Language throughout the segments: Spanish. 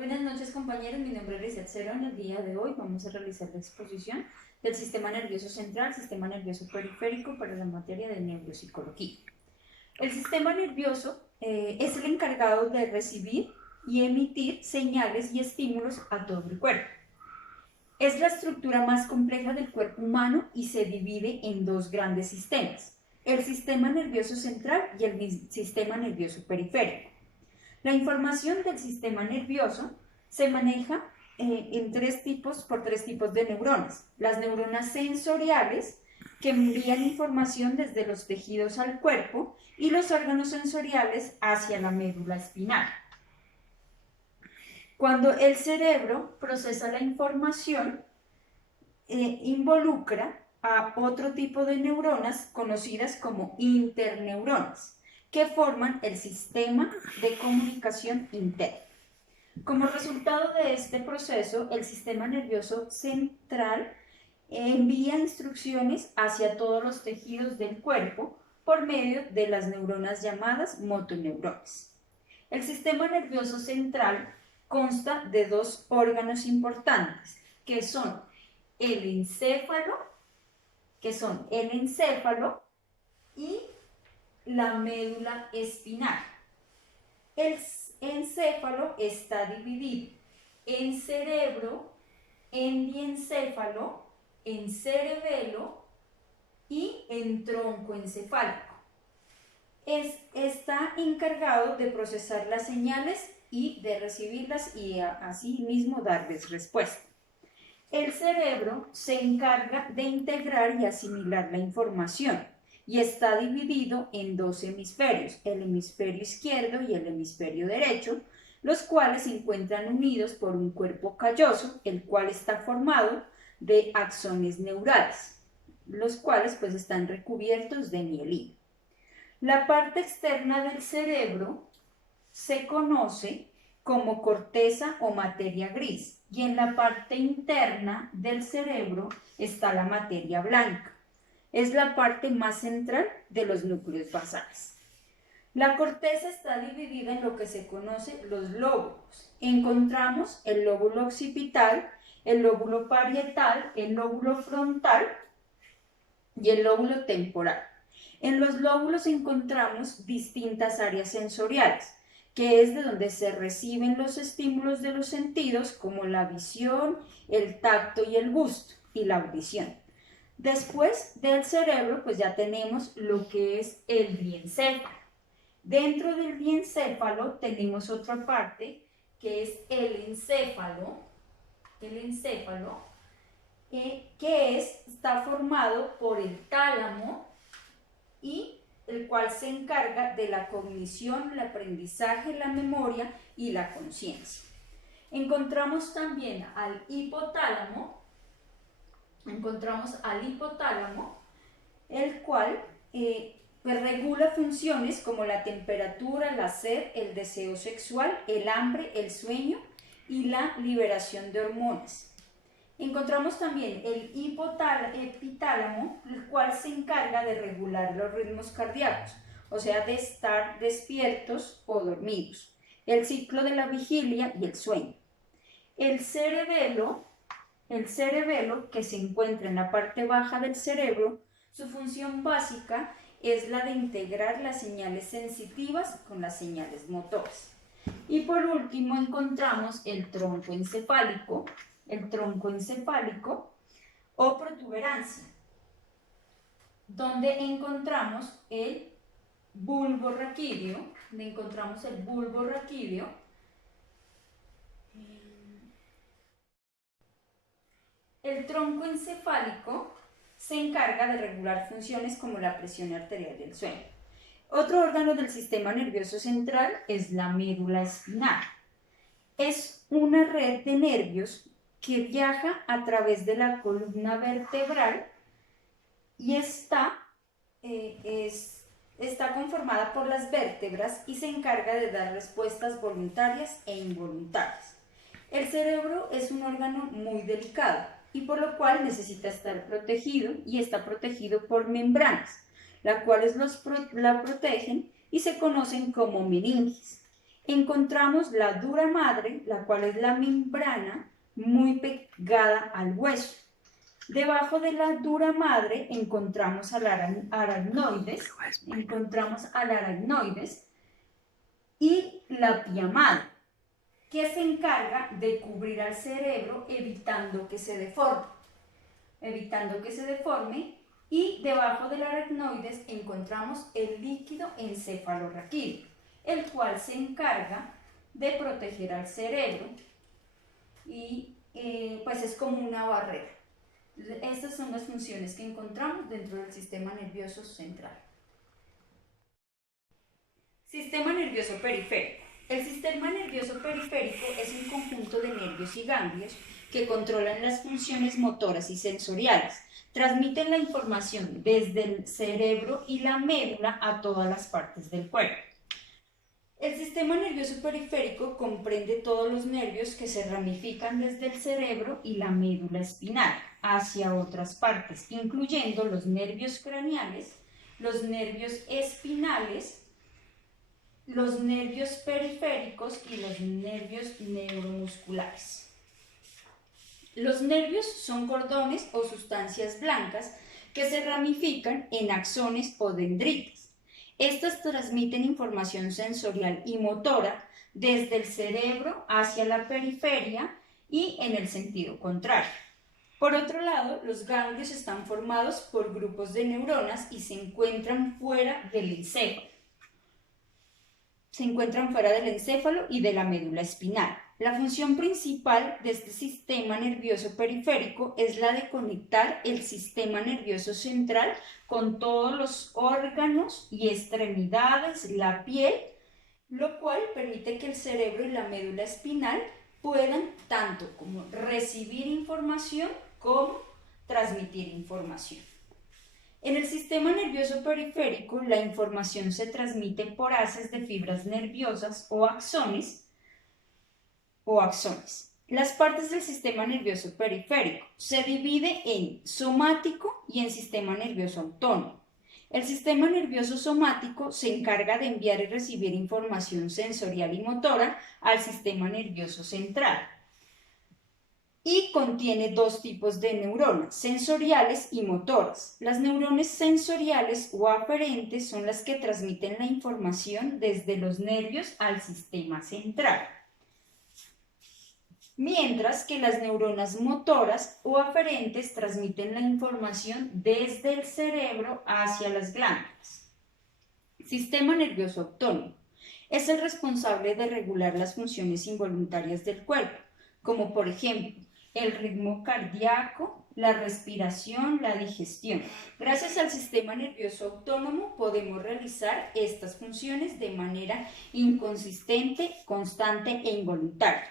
Buenas noches compañeros, mi nombre es Lizeth Cero. En el día de hoy vamos a realizar la exposición del sistema nervioso central, sistema nervioso periférico para la materia de neuropsicología. El sistema nervioso es el encargado de recibir y emitir señales y estímulos a todo el cuerpo. Es la estructura más compleja del cuerpo humano y se divide en dos grandes sistemas, el sistema nervioso central y el sistema nervioso periférico. La información del sistema nervioso se maneja por tres tipos de neuronas. Las neuronas sensoriales, que envían información desde los tejidos al cuerpo, y los órganos sensoriales hacia la médula espinal. Cuando el cerebro procesa la información, involucra a otro tipo de neuronas conocidas como interneuronas, que forman el sistema de comunicación interno. Como resultado de este proceso, el sistema nervioso central envía instrucciones hacia todos los tejidos del cuerpo por medio de las neuronas llamadas motoneuronas. El sistema nervioso central consta de dos órganos importantes, que son el encéfalo y la médula espinal. El encéfalo está dividido en cerebro, en diencéfalo, en cerebelo y en tronco encefálico. Está encargado de procesar las señales y de recibirlas y así mismo darles respuesta. El cerebro se encarga de integrar y asimilar la información y está dividido en dos hemisferios, el hemisferio izquierdo y el hemisferio derecho, los cuales se encuentran unidos por un cuerpo calloso, el cual está formado de axones neurales, los cuales pues están recubiertos de mielina. La parte externa del cerebro se conoce como corteza o materia gris, y en la parte interna del cerebro está la materia blanca. Es la parte más central de los núcleos basales. La corteza está dividida en lo que se conoce los lóbulos. Encontramos el lóbulo occipital, el lóbulo parietal, el lóbulo frontal y el lóbulo temporal. En los lóbulos encontramos distintas áreas sensoriales, que es de donde se reciben los estímulos de los sentidos, como la visión, el tacto y el gusto, y la audición. Después del cerebro, pues ya tenemos lo que es el diencéfalo. Dentro del diencéfalo tenemos otra parte, que es el encéfalo, está formado por el tálamo, y el cual se encarga de la cognición, el aprendizaje, la memoria y la conciencia. Encontramos también al hipotálamo, el cual regula funciones como la temperatura, la sed, el deseo sexual, el hambre, el sueño y la liberación de hormonas. Encontramos también el epitálamo, el cual se encarga de regular los ritmos cardíacos, o sea, de estar despiertos o dormidos, el ciclo de la vigilia y el sueño. El cerebelo, que se encuentra en la parte baja del cerebro, su función básica es la de integrar las señales sensitivas con las señales motoras. Y por último encontramos el tronco encefálico o protuberancia, donde encontramos el bulbo raquídeo, El tronco encefálico se encarga de regular funciones como la presión arterial del sueño. Otro órgano del sistema nervioso central es la médula espinal. Es una red de nervios que viaja a través de la columna vertebral y está conformada por las vértebras y se encarga de dar respuestas voluntarias e involuntarias. El cerebro es un órgano muy delicado y por lo cual necesita estar protegido, y está protegido por membranas, las cuales la protegen y se conocen como meninges. encontramos la dura madre, la cual es la membrana muy pegada al hueso. Debajo de la dura madre encontramos aracnoides y la pia madre, que se encarga de cubrir al cerebro evitando que se deforme, y debajo del aracnoides encontramos el líquido encefalorraquídeo, el cual se encarga de proteger al cerebro y pues es como una barrera. Estas son las funciones que encontramos dentro del sistema nervioso central. Sistema nervioso periférico. El sistema nervioso periférico es un conjunto de nervios y ganglios que controlan las funciones motoras y sensoriales. Transmiten la información desde el cerebro y la médula a todas las partes del cuerpo. El sistema nervioso periférico comprende todos los nervios que se ramifican desde el cerebro y la médula espinal hacia otras partes, incluyendo los nervios craneales, los nervios espinales, los nervios periféricos y los nervios neuromusculares. Los nervios son cordones o sustancias blancas que se ramifican en axones o dendritas. Estas transmiten información sensorial y motora desde el cerebro hacia la periferia y en el sentido contrario. Por otro lado, los ganglios están formados por grupos de neuronas y se encuentran fuera del encéfalo y de la médula espinal. La función principal de este sistema nervioso periférico es la de conectar el sistema nervioso central con todos los órganos y extremidades, la piel, lo cual permite que el cerebro y la médula espinal puedan tanto como recibir información como transmitir información. En el sistema nervioso periférico, la información se transmite por haces de fibras nerviosas o axones. Las partes del sistema nervioso periférico se divide en somático y en sistema nervioso autónomo. El sistema nervioso somático se encarga de enviar y recibir información sensorial y motora al sistema nervioso central y contiene dos tipos de neuronas, sensoriales y motoras. Las neuronas sensoriales o aferentes son las que transmiten la información desde los nervios al sistema central, mientras que las neuronas motoras o aferentes transmiten la información desde el cerebro hacia las glándulas. Sistema nervioso autónomo. Es el responsable de regular las funciones involuntarias del cuerpo, como por ejemplo el ritmo cardíaco, la respiración, la digestión. Gracias al sistema nervioso autónomo podemos realizar estas funciones de manera inconsistente, constante e involuntaria.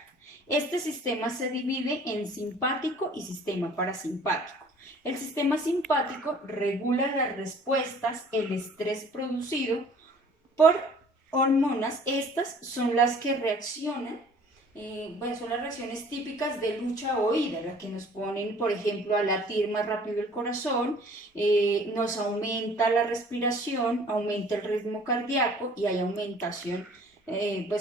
Este sistema se divide en simpático y sistema parasimpático. El sistema simpático regula las respuestas, el estrés producido por hormonas. Estas son las que reaccionan, son las reacciones típicas de lucha o huida, las que nos ponen, por ejemplo, a latir más rápido el corazón, nos aumenta la respiración, aumenta el ritmo cardíaco y hay aumentación,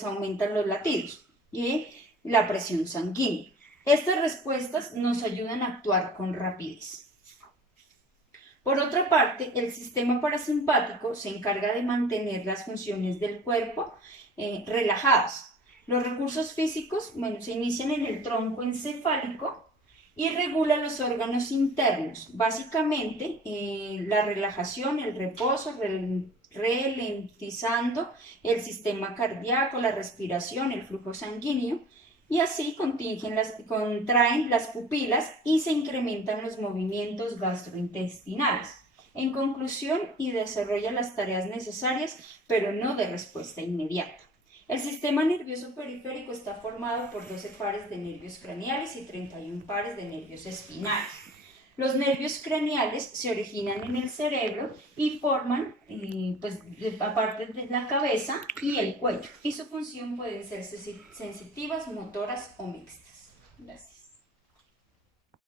aumentan los latidos y la presión sanguínea. Estas respuestas nos ayudan a actuar con rapidez. Por otra parte, el sistema parasimpático se encarga de mantener las funciones del cuerpo relajadas. Los recursos físicos se inician en el tronco encefálico y regula los órganos internos. Básicamente, la relajación, el reposo, ralentizando el sistema cardíaco, la respiración, el flujo sanguíneo, y así contraen las pupilas y se incrementan los movimientos gastrointestinales. En conclusión, y desarrolla las tareas necesarias, pero no de respuesta inmediata. El sistema nervioso periférico está formado por 12 pares de nervios craneales y 31 pares de nervios espinales. Los nervios craneales se originan en el cerebro y forman aparte de la cabeza y el cuello, y su función pueden ser sensitivas, motoras o mixtas. Gracias.